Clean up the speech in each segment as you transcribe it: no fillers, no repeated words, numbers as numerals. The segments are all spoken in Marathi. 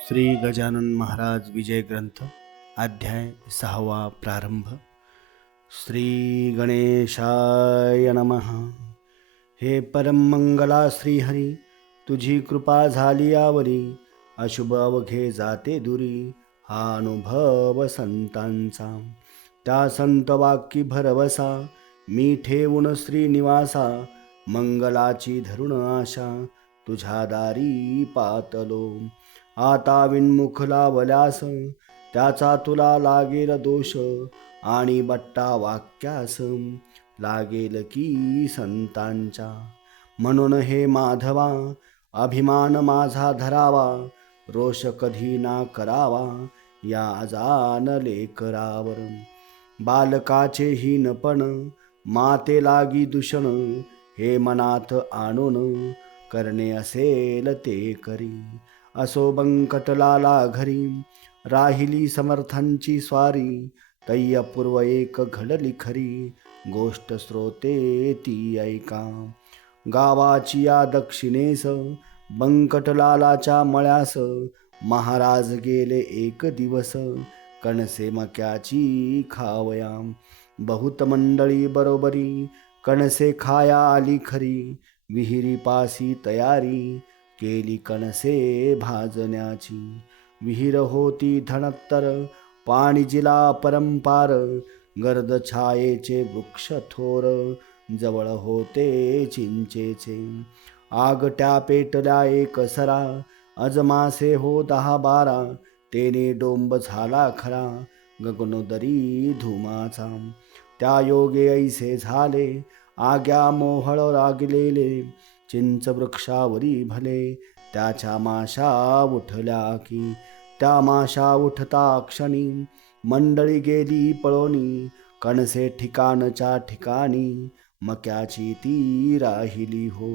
श्री गजानन महाराज विजय ग्रंथ अध्याय 6वा प्रारंभ. श्री गणेशाय नमः. हे परम मंगला श्रीहरी, तुझी कृपा झाली यावरी, अशुभ अवघे जाते दुरी, हा अनुभव संतांचा. त्या संत वाक्की भरवसा, मी ठेवून श्रीनिवासा, मंगलाची धरुण आशा, तुझ्या दारी पातलो. आता विनमुख लावल्यास, त्याचा तुला लागेल दोष, आणि बट्टा वाक्यास लागेल की संतांच्या. म्हणून हे माधवा, अभिमान माझा धरावा, रोष कधी ना करावा, या अजान लेकरावर. बालकाचे हीनपण, माते लागी दूषण, हे मनात आणून करणे असेल ते करी. असो बंकटलाला घरी, राहिली समर्थांची स्वारी, तय्यपूर्व एक घडली खरी, गोष्ट श्रोते ती ऐका. गावाची या दक्षिणेस, बंकटलालाच्या मळ्यास, महाराज गेले एक दिवस, कणसे मक्याची खावया. बहुत मंडळी बरोबरी, कणसे खाया आली खरी, विहिरीपासी तयारी केली कणसे भाजण्याची. विहीर होती धनत्तर, पाणी जिला परंपार, गर्द छायेचे वृक्ष थोर, जवळ होते चिंचेचे. आगट्या पेटल्या एक सरा, अजमासे हो 10-12, तेने डोंब झाला खरा, गगनोदरी धुमाचा. त्या योगे ऐसे झाले, आग्या मोहळ रागलेले, चिंच वृक्षावरी भले, त्याच्या माशा उठल्या की. त्या माशा उठता क्षणी, मंडळी गेली पळोनी, कणसे ठिकाणच्या ठिकाणी, मक्याची ती राहिली हो.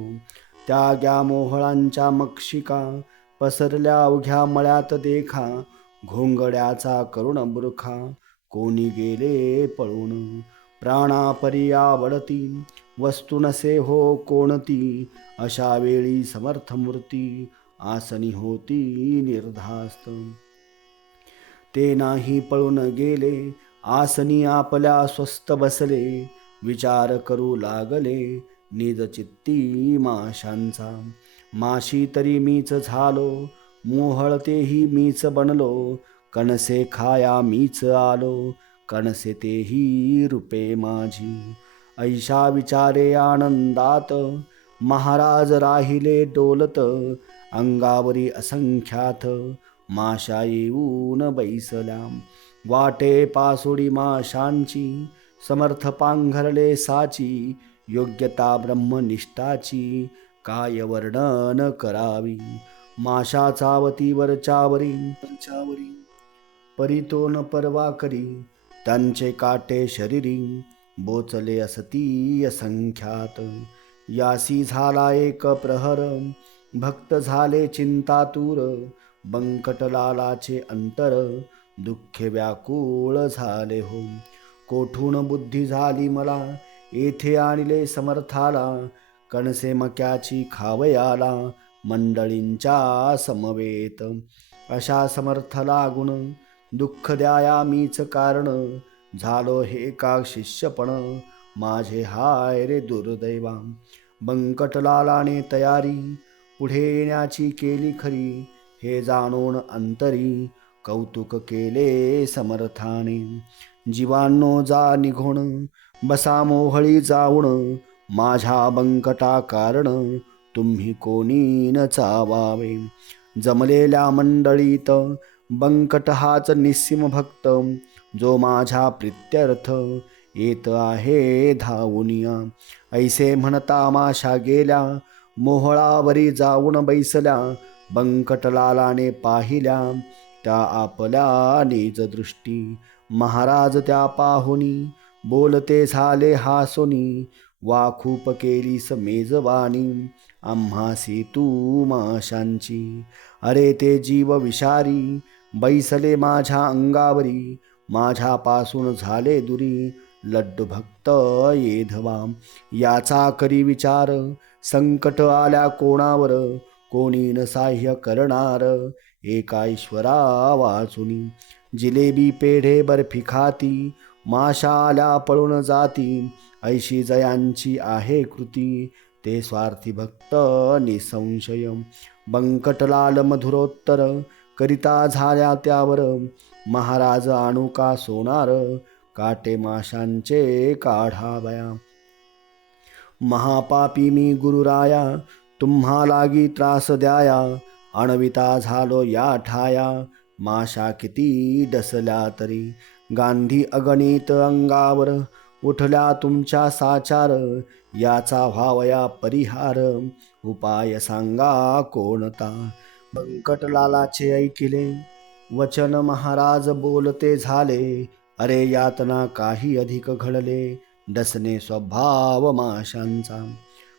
त्या ग्या मोहळांच्या मक्षिका, पसरल्या अवघ्या मळ्यात देखा, घोंगड्याचा करुण बुरखा, कोणी गेले पळून. प्राणापरी आवडती, वस्तू नसे हो कोणती, अशा वेळी समर्थमूर्ती, आसनी होती निर्धास्त. ते नाही पळून गेले, आसनी आपल्या स्वस्थ बसले, विचार करू लागले निज चित्ती माशांचा. माशी तरी मीच झालो, मोहळ तेही मीच बनलो, कणसे खाया मीच आलो, कणसे तेही रूपे माझी. ऐशा विचारे आनंदात, महाराज राहिले डोलत, अंगावरी असंख्यात माशा येऊन बैसल्या. वाटे पासोडी माशांची, समर्थ पांघरले साची, योग्यता ब्रह्मनिष्ठाची, काय वर्णन करावी. माशा चावतीवरच्यावरी, परितोन परवा करी, त्यांचे काटे शरीरी, बोचले असती असंख्यात. यासी झाला एक प्रहर, भक्त झाले चिंतातूर, बंकटलालाचे अंतर, दुःखे व्याकुळ झाले हो. कोठून बुद्धी झाली मला, येथे आणले समर्थाला, कणसे मक्याची खावयाला, मंडळींच्या समवेत. अशा समर्थ लागून, दुःख द्याया मीच कारण, झालो हे का शिष्यपण, माझे हाय रे दुर्दैवा. बंकटलालाने तयारी, पुढे येण्याची केली खरी, हे जाणून अंतरी, कौतुक केले समर्थाने. जीवांनो जा निघून, बसा मोहळी जाऊन, माझ्या बंकटा कारण, तुम्ही कोणी न चावावे. जमलेल्या मंडळीत, बंकट हाच निस्सीम भक्त, जो माझ्या प्रित्यर्थ येत आहे धावूनिया. ऐसे म्हणता माशा गेल्या, मोहळावरी जाऊन बैसल्या, बंकटलालाने पाहिल्या त्या आपल्या निज दृष्टी. महाराज त्या पाहुनी, बोलते झाले हासोनी, वाखूप केलीस मेजवानी, आम्हासी तू माशांची. अरे ते जीव विषारी, बैसले माझ्या अंगावरी, माझ्यापासून झाले दुरी, लड्डू भक्त येधवा. याचा करी विचार, संकट आल्या कोणावर, कोणी न साह्य करणार, एका ईश्वरा वाचुनी. जिलेबी पेढे बर्फी खाती, माशा आल्या पळून जाती. ऐशी जयांची आहे कृती, ते स्वार्थी भक्त निसंशय. बंकटलाल मधुरोत्तर करिता झाल्या त्यावर, महाराज आणू का सोनार, काटे माशांचे काढावया. महापापी मी गुरुराया, तुम्हा लागी त्रास द्याया. अणविता झालो या ठाया, माशा किती डसल्या तरी. गांधी अगणित अंगावर, उठल्या तुमच्या साचार. याचा व्हावया परिहार, उपाय सांगा कोणता. बंकटलालाचे ऐकिले वचन, महाराज बोलते झाले. अरे यातना काही अधिक घडले, डसणे स्वभाव माशांचा.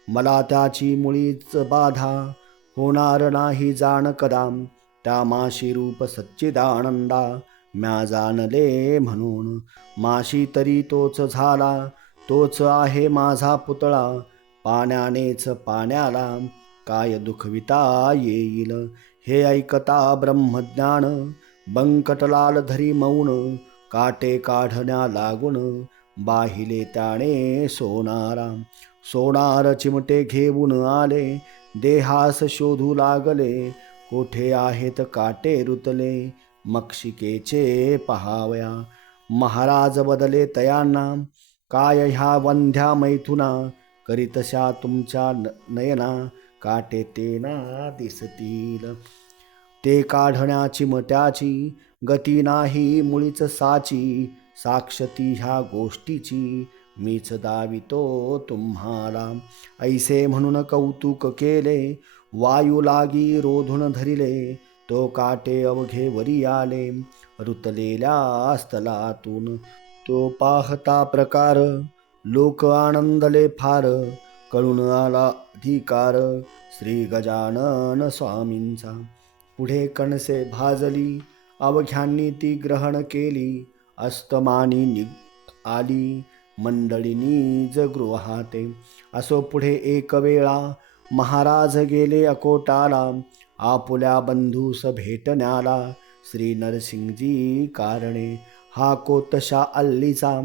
मला त्याची मुळीच बाधा, होणार नाही जाण कदा. त्या माशी रूप सच्चिदानंदा, म्या जाणले म्हणून. माशी तरी तोच झाला, तोच आहे माझा पुतळा. पाण्यानेच पाण्याला, काय दुखविता येईल. हे ऐकता ब्रह्मज्ञान, बंकटलाल धरी मौन. काटे काढण्या लागून, बाहिले त्याने सोनारा. सोनार चिमटे घेऊन आले, देहास शोधू लागले. कोठे आहेत काटे रुतले, मक्षिकेचे पहावया. महाराज बदले तयांना, काय ह्या वंध्या मैथुना. करीतशा तुमच्या नयना, काटे तेना दिसतील. ते काढण्या चिमट्याची, गती नाही मुळीच साची. साक्ष ती ह्या गोष्टीची, मीच दावितो तुम्हाला. ऐसे म्हणून कौतुक केले, वायू लागी रोधून धरिले. तो काटे अवघे वरी आले, रुतलेल्या स्थलातून. तो पाहता प्रकार, लोक आनंदले फार. कळून आला अधिकार, श्री गजानन स्वामींचा. पुढे कणसे भाजली, अवघ्यांनी ती ग्रहण केली. अस्तमानी आली, मंडळीनी गृहाते. असो पुढे एक वेळा, महाराज गेले अकोटाला. आपुल्या बंधूस भेटण्याला, श्री नरसिंगजी कारणे. हा कोतशा अल्लीचा,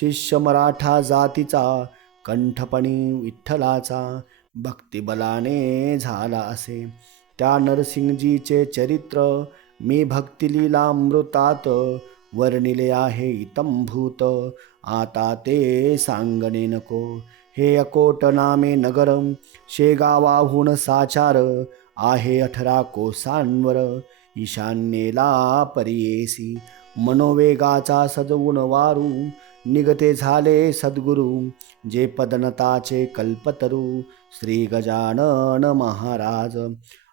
शिष्य मराठा जातीचा. कंठपणी विठ्ठलाचा, भक्तिबलाने झाला असे. त्या नरसिंगजीचे चरित्र, मी भक्तिलीलामृतात. वर्णिले आहे इतंभूत, आता ते सांगणे नको. हे अकोट नामे नगर, शेगावाहून साचार. आहे 18 कोसांवर, ईशान्येला परियेसी. मनोवेगाचा सजवून वारू, निगते झाले सद्गुरू. जे पदनताचे कल्पतरू, श्री गजानन महाराज.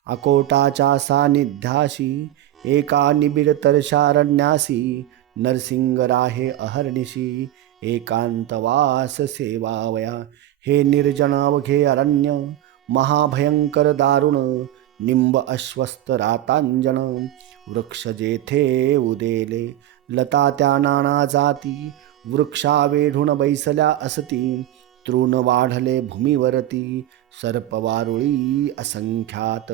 अकोटाच्या सानिध्याशी, एका निबिड तरशारण्यासी. नरसिंग राहे अहर्निशी, एकांतवास सेवावया. हे निर्जन अवघे अरण्य, महाभयंकर दारुण. निंब अश्वस्त रातांजन, वृक्ष जेथे उदेले. लता त्या नाना जाती, वृक्षा वेढून बैसल्या असती. तृण वाढले भूमीवरती, सर्पवारुळी असंख्यात.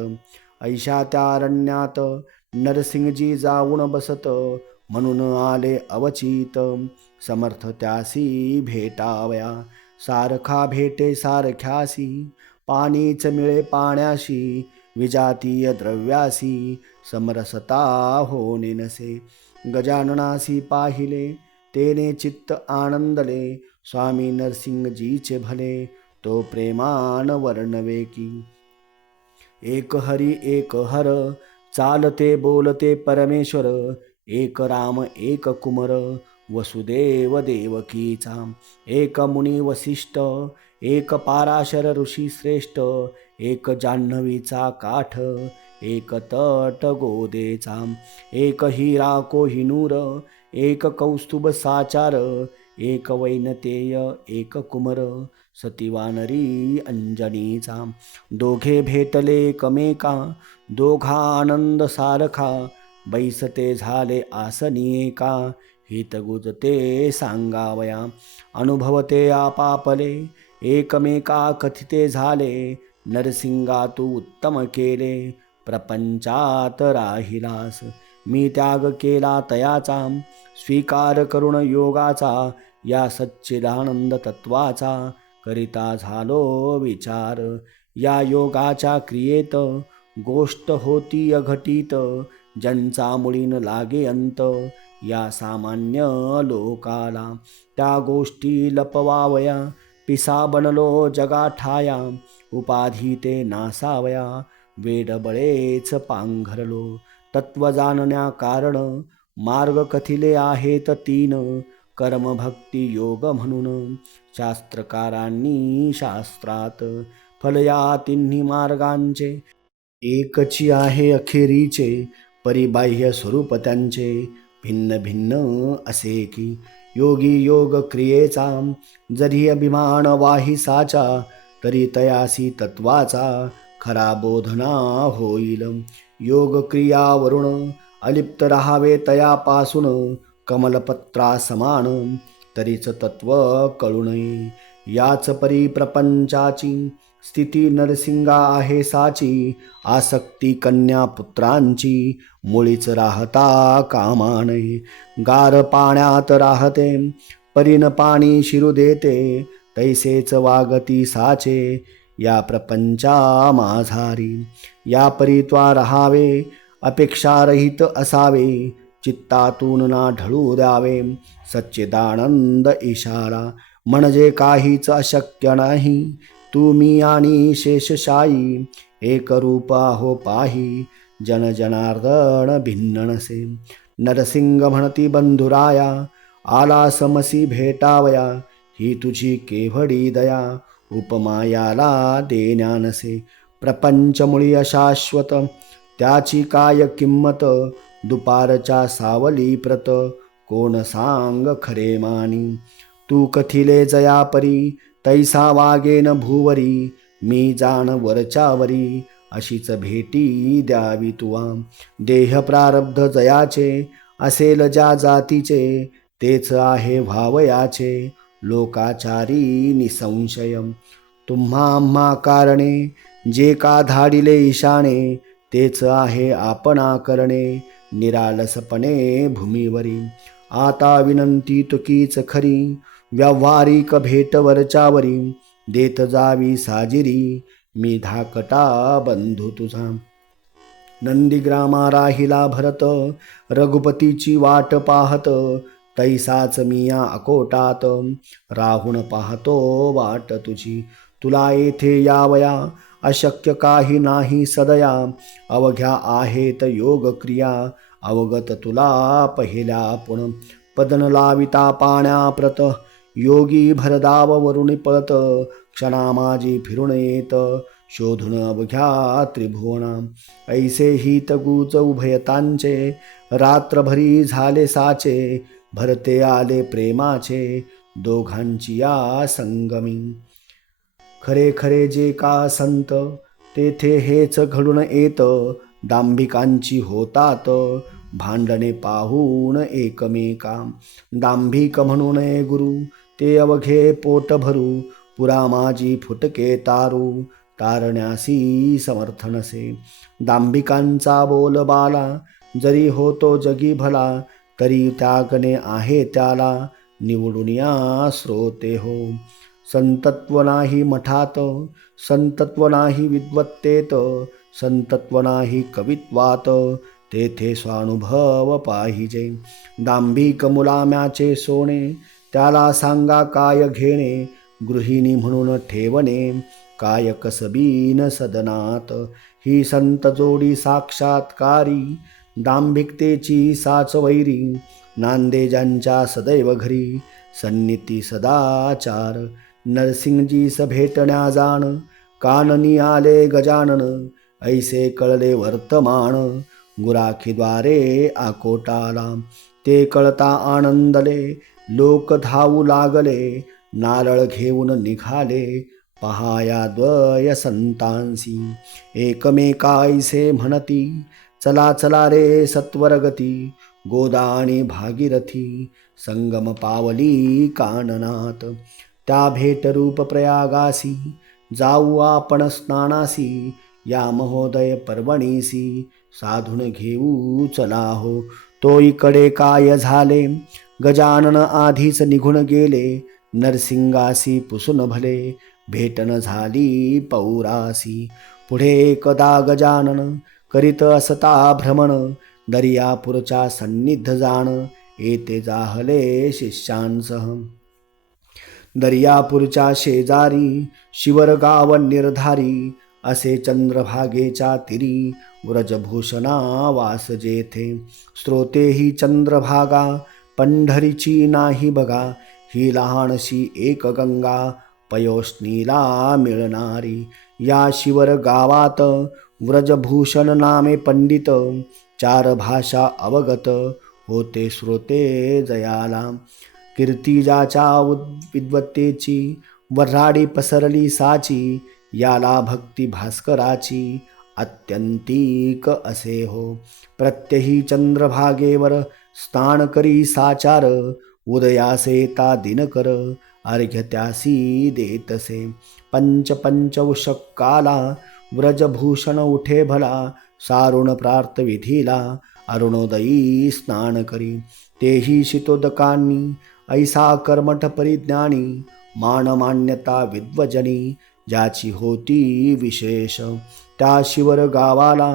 ऐशा त्या अरण्यात, नरसिंगजी जाऊन बसत. म्हणून आले अवचित, समर्थ त्यासी भेटावया. सारखा भेटे सारख्यासी, पाणीच मिळे पाण्याशी. विजातीय द्रव्यासी, समरसता होणे नसे. गजाननासी पाहिले, तेने चित्त आनंदले. स्वामी नरसिंगजीचे भले, तो प्रेमान वर्णवे की. एक हरी एक हर, चालते बोलते परमेश्वर. एक राम एक कुमर, वसुदेव देवकीचा. एक मुनी वसिष्ठ, एक पाराशर ऋषी श्रेष्ठ. एक जान्हवीचा काठ, एक तट गोदेचा. एक हिरा कोहिनूर, एक कौस्तुभ साचार. एक वैनतेय एक कुमर, सतीवानरी अंजनीचा. दोघे भेटले एकमेका, दोघा आनंद सारखा. बैसते झाले आसनी एका, हित गुजते सांगावया. अनुभवते आपापले, एकमेका कथिते झाले. नरसिंगा तू उत्तम केले, प्रपंचात राहिलास. मी त्याग केला तयाचा, स्वीकार करुण योगाचा, या सच्चिदानंद तत्वाचा करिता झालो विचार. या योगाच्या क्रियेत गोष्ट होती अघटित, ज्यांचा मुळीन लागे अंत या सामान्य लोकाला. त्या गोष्टी लपवावया, पिसा बनलो जगाठाया, उपाधी ते नासावया, वेडबळेच पांघरलो. तत्व जाणण्या कारण मार्ग कथिले आहेत तीन, कर्म भक्ती योग म्हणून शास्त्रकारांनी शास्त्रात. फल या तिन्ही मार्गांचे एकची आहे अखेरीचे, परिबाह्य स्वरूप त्यांचे भिन्न भिन्न असे की. योगी योग क्रियेचा जरी अभिमान वाहिसाचा, तरी तयासी तत्वाचा खरा बोधना होईल. योग क्रियावरून अलिप्त राहावे तयापासून, कमलपत्रा समान तरीच तत्व कळू नये. याच परी प्रपंचाची स्थिती नरसिंगा आहे साची, आसक्ती कन्या पुत्रांची मुळीच राहता कामा नये. गार पाण्यात राहते परीन पाणी शिरू देते, तैसेच वागती साचे या प्रपंचा माझारी. या परी त्वा राहावे अपेक्षारहित असावे, चित्तातून ना ढळू द्यावे सच्चिदानंद इशारा. म्हणजे काहीच अशक्य नाही, तू मी आणि शेषशायी एक रूपा हो पाही, जन जनार्दन भिन्न नसे. नरसिंग म्हणती बंधुराया, आला समसी भेटावया, ही तुझी केवढी दया, उपमा याला देण्या नसे. प्रपंचमुळी अशाश्वत त्याची काय किंमत, दुपारच्या सावली प्रत कोण सांग खरे मानी. तू कथिले जयापरी तैसा वागेन भूवरी, मी जाण वरच्यावरी अशीच भेटी द्यावी तुवा. देह प्रारब्ध जयाचे असेल ज्या जातीचे, तेच आहे भावयाचे लोकाचारी निसंशय. तुम्हा आम्हा कारणे जे का धाडिले ईशाने, तेच आहे आपणा करणे निरालसपणे भूमीवरी. आता विनंती तुकीच खरी, व्यावहारिक भेट वरच्यावरी, देत जावी साजिरी मी धाकटा बंधू तुझा. नंदीग्रामा राहिला भरत, रघुपतीची वाट पाहत, तैसाच मी या अकोटात राहून पाहतो वाट तुझी. तुला येथे यावया अशक्य काही नाही सदया, अवघ्या आहेत योग क्रिया अवगत तुला पहिल्या पुण. पदन लाविता पाण्याप्रत योगी भरधाव वरुणी पळत, क्षणा माझी फिरून येत शोधून अवघ्या त्रिभुवना. ऐसे हित गुज उभयतांचे रात्रभरी झाले साचे, भरते आले प्रेमाचे दोघांची या संगमी. खरे खरे जे का संत तेथे हेच घडून येत, दांभिकांची होतात भांडणे पाहून एकमेका. दांभिक म्हणून गुरु ते अवघे पोट भरू, पुरा माझी फुटके तारू तारण्यासी समर्थ नसे. दांभिकांचा बोलबाला जरी होतो जगी भला, तरी त्यागणे आहे त्याला निवडून या श्रोते हो. संतत्व नाही मठात, संतत्व नाही विद्वत्तेत, संतत्व नाही कवित्वात, तेथे स्वानुभव पाहिजे. दांभिक मुलाम्याचे सोने त्याला सांगा काय घेणे, गृहिणी म्हणून ठेवणे काय कसबीन सदनात. ही संत जोडी साक्षात्कारी, दांभिकतेची साच वैरी, नांदे ज्यांच्या सदैव घरी सन्निती सदाचार. नरसिंगजीस भेटण्या जाण, काननी आले गजानन, ऐसे कळले वर्तमान गुराखीद्वारे आकोटाला. ते कळता आनंदले लोक धावू लागले, नारळ घेऊन निघाले पहाया द्वय संतांसी. एकमेकाईसे म्हणती, चला चला रे सत्वरगती, गोदा आणि भागीरथी संगम पावली काननात. त्या भेटरूप प्रयागासी जाऊ आपण स्नानासी, या महोदय पर्वणीसी साधून घेऊ चला हो. तो इकडे काय झाले गजानन आधीच निघून गेले. नरसिंगासी पुसून भले भेटन झाली पौरासी. पुढे एकदा गजानन करीत असता भ्रमण दर्यापूरच्या सन्निध जाण येते जाहले शिष्यांसह. दर्यापूरच्या शेजारी शिवरगाव निर्धारी असे चंद्रभागेच्या तिरी व्रजभूषणा वास जेथे. स्रोते ही चंद्रभागा पंढरीची नाही बघा. ही लहानशी एक गंगा पयोष्णीला मिळणारी. या शिवर गावात व्रजभूषण नामे पंडित 4 भाषा अवगत होते श्रोते जयाला. कीर्ती ज्याच्या विद्वत्तेची वऱ्हाडी पसरली साची. याला भक्ती भास्कराची अत्यंतिक असे हो. प्रत्यही चंद्रभागेवर स्नान करी साचार. उदयासे ता दिनकर अर्घ्य त्यासी देतसे. पंचउषकाला व्रजभूषण उठे भला. सारुण प्रार्थविधीला अरुणोदयी स्नान करी. तेही शीतोदकांनी ऐसा कर्मठ परिज्ञानी. मानमान्यता विद्वजनी ज्याची होती विशेष. त्या शिवर गावाला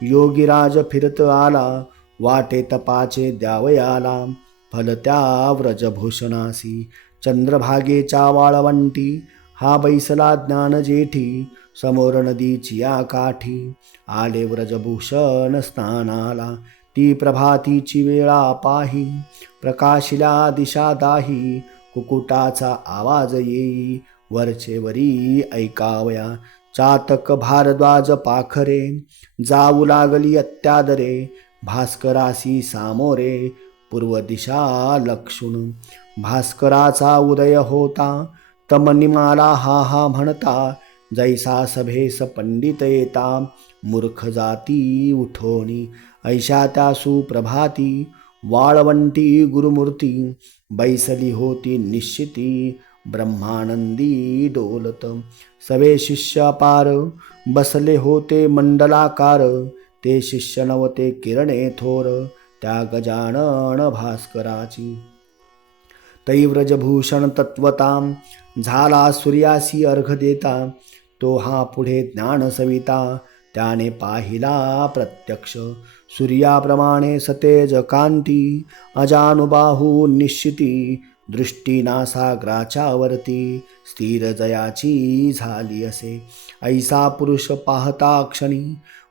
योगीराज फिरत आला. वाटे तपाचे द्यावयाला फल त्या व्रजभूषणासी. चंद्रभागेच्या वाळवंटी हा बैसला ज्ञान जेठी. समोर नदीची या काठी आले व्रजभूषण स्नानाला. ती प्रभातीची वेळा पाही प्रकाशिल्या दिशा दाही. कुकुटाचा आवाज येई वरचे वरी ऐकावया. चातक भारद्वाज पाखरे जाऊ लागली अत्यादरे. भास्करासी सामोरे पूर्व दिशा लक्षुण. भास्कराचा उदय होता तमनिमाला हा हा म्हणता. जैसा सभेस पंडित येता मूर्ख जाती उठोनी. ऐशा त्या सुप्रभाती वाळवंटी गुरुमूर्ती. बैसली होती निश्चिती ब्रह्मानंदी डोलत. सवे शिष्य पार बसले होते मंडलाकार. ते शिष्य नवते किरणे थोर त्या गजानन भास्कराची. तै व्रजभूषण तत्वतां झाला सूर्यासी अर्घ देता. तो हा पुढे ज्ञान सविता त्याने पाहिला प्रत्यक्ष. सूर्याप्रमाणे सतेज कांती अजानुबाहू निश्चिती. दृष्टी नासाग्राच्या वरती स्थिर जयाची झाली असे. ऐसा पुरुष पाहता क्षणी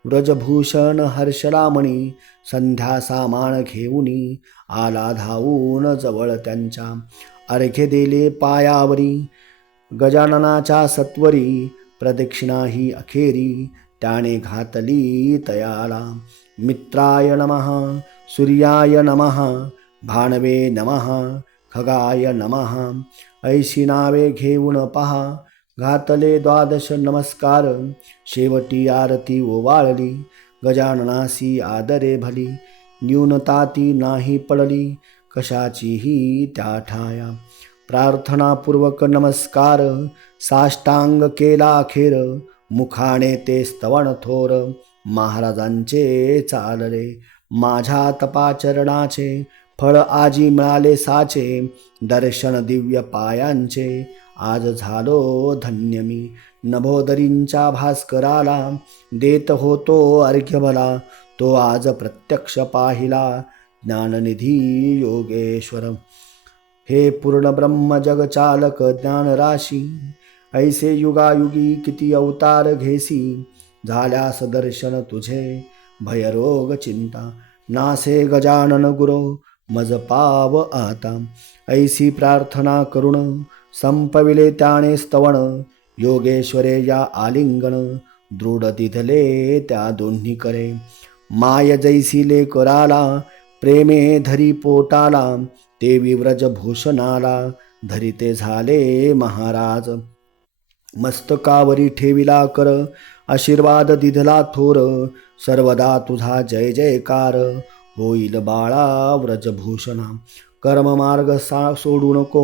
व्रजभूषण हर्षरामणी. संध्या सामान घेऊनी आला धावून जवळ त्यांच्या. अर्घ्य दिले पायावरी गजाननाच्या सत्वरी. प्रदक्षिणा ही अखेरी त्याने घातली तयाला. मित्राय नमः सूर्याय नमः भानवे नमः खगाय नमः. ऐशी नावे घेऊन पहा घातले 12 नमस्कार. शेवटी आरती ओवाळली गजाननासी आदरे भली. न्यूनता ती नाही पडली कशाचीही त्या ठाया. प्रार्थनापूर्वक नमस्कार साष्टांग केला अखेर. मुखाने ते स्तवन थोर महाराजांचे चालले. माझ्या तपाचरणाचे फळ आजी मिळाले साचे. दर्शन दिव्य पायांचे आज झालो धन्य मी. नभोदरींच्या भास्कराला देत होतो अर्घ्य भला. तो आज प्रत्यक्ष पाहिला ज्ञाननिधी योगेश्वर. हे पूर्ण ब्रह्म जगचालक ज्ञानराशी. ऐसे युगायुगी किती अवतार घेसी. झाल्यास दर्शन तुझे भयरोग चिंता. नासे गजानन गुरो मज पाव आता. ऐसी प्रार्थना करुण संपविले त्याने स्तवन. योगेश्वरे या आलिंगन दृढ दिधले त्या दोन्ही करे. माय जैसिले कराला प्रेमे धरी पोटाला. ते विव्रजभूषणाला धरिते झाले महाराज. मस्तकावरी ठेविला कर आशीर्वाद दिधला थोर. सर्वदा तुझा जय जयकार होईल बाळा व्रजभूषणा. कर्ममार्ग सोडू नको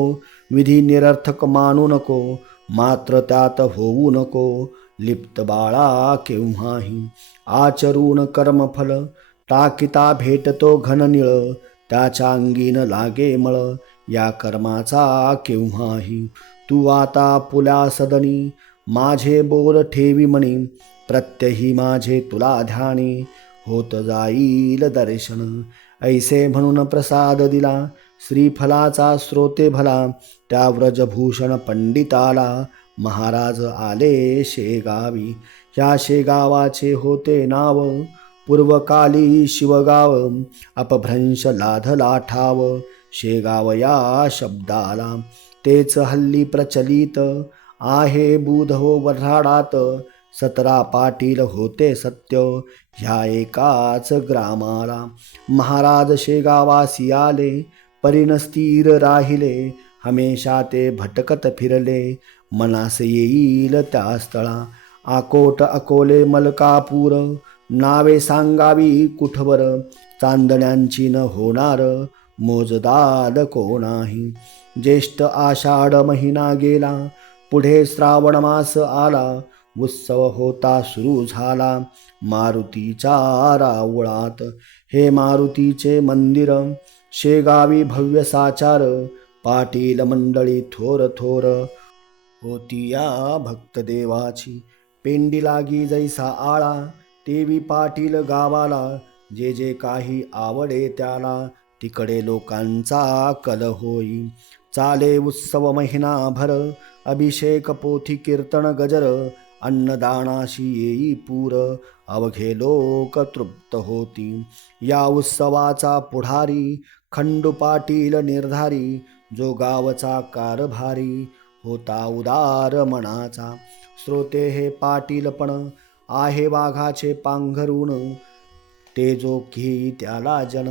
विधी निरर्थक मानू नको. मात्र त्यात होऊ नको लिप्त बाळा केव्हाही आचरून कर्मफल टाकिता भेटतो घननिळ त्याच्या अंगीन लागे मळ या कर्माचा केव्हाही तू आता पुल्या सदनी माझे बोल ठेवी मणी प्रत्यही माझे तुला ध्यानी होत जाईल दर्शन ऐसे म्हणून प्रसाद दिला श्रीफलाचा स्रोते भला त्या व्रजभूषण पंडिताला महाराज आले शेगावी या शेगावाचे होते नाव पूर्वकाली शिवगाव अपभ्रंश लाधला ठाव शेगाव या शब्दाला तेच हल्ली प्रचलित आहे बुध हो वऱ्हाडात 17 पाटील होते सत्य ह्या एकाच ग्रामाला महाराज शेगावासी आले परिण स्थिर राहिले हमेशा ते भटकत फिरले मनास येईल त्या स्थळा आकोट अकोले मलकापूर नावे सांगावी कुठवर चांदण्यांची न होणार मोजदाद कोणाही ज्येष्ठ आषाढ महिना गेला पुढे श्रावण मास आला उत्सव होता सुरू झाला मारुतीच्या रावळात हे मारुतीचे मंदिर शेगावी भव्य साचार पाटील मंडळी थोर थोर होती या भक्त देवाची पेंडी लागी जैसा आळा तेवी पाटील गावाला जे जे काही आवडे त्याला तिकडे लोकांचा कल होई चाले उत्सव महिनाभर अभिषेक पोथी कीर्तन गजर अन्नदानाशी येई पूर अवघे लोक तृप्त होती या उत्सवाचा पुढारी खंडू पाटील निर्धारी जो गावचा कारभारी होता उदार मनाचा श्रोते हे पाटीलपण आहे वाघाचे पांघरून ते जो घेई त्याला जन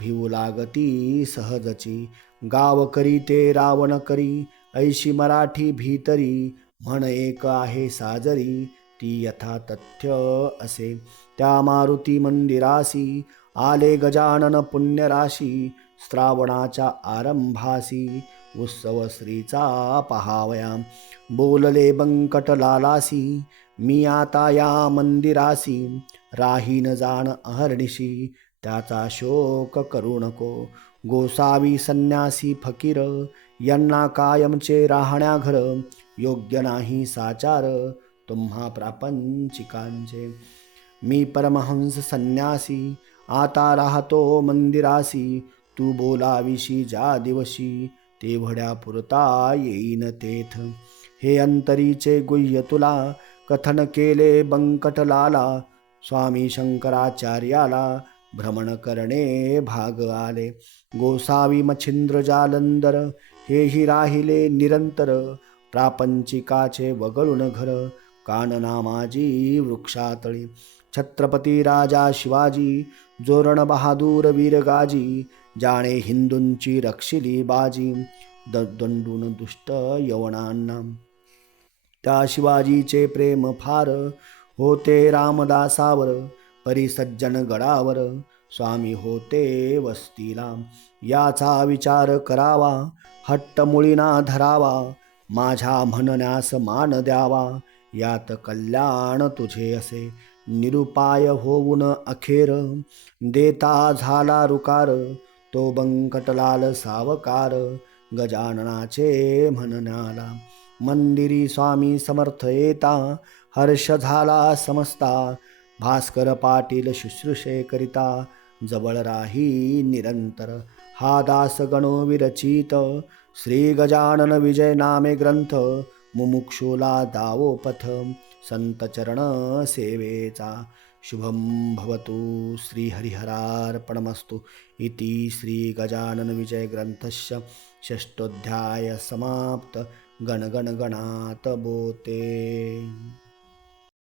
भिवू लागती सहजची गाव करी ते रावण करी ऐशी मराठी भीतरी म्हण एक आहे साजरी ती यथा तथ्य असे त्या मारुती मंदिरासी आले गजानन पुण्यराशी श्रावणाच्या आरंभासी उत्सव श्रीचा पहावया बोलले बंकट लालासी मी आता या मंदिरासी राहीन जाण अहर्निशी त्याचा शोक करू नको गोसावी संन्यासी फकीर यांना कायमचे राहण्या घर योग्य नाही साचार तुम्हा प्रापंचिकांचे मी परमहंस संन्यासी आता राहतो मंदिरासी तू बोलाविशी ज्या दिवशी तेवढ्या पुरता येईन तेथ हे अंतरीचे गुह्य तुला कथन केले बंकटलाला स्वामी शंकराचार्याला भ्रमण करणे भाग आले गोसावी मच्छिंद्र जालंदर हेही राहिले निरंतर प्रापंचिकाचे वगळून घर कानना माझी वृक्षातळी छत्रपती राजा शिवाजी जोरण बहादूर वीरगाजी जाणे हिंदूंची रक्षिली बाजी दंडून दुष्ट यवनांना त्या शिवाजीचे प्रेम फार होते रामदासावर परिसज्जन गडावर स्वामी होते वस्तीला याचा विचार करावा हट्ट मुळीना धरावा माझ्या म्हणण्यास मान द्यावा यात कल्याण तुझे असे निरुपाय होऊन अखेर देता झाला रुकार तो बंकटलाल सावकार गजाननाचे म्हणण्याला मंदिरी स्वामी समर्थ येता हर्ष झाला समजता भास्कर पाटील शुश्रूषे करिता जवळ राही निरंतर हा दास गणो विरचित श्री गजानन विजय नामे ग्रंथ मुमुक्षुला दावो पथ संत चरण सेवेचा शुभम भवतु श्री हरिहरार्पणमस्तु इति श्री गजानन विजय ग्रंथस्य षष्ठोऽध्याय समाप्त गण गण गणात बोते।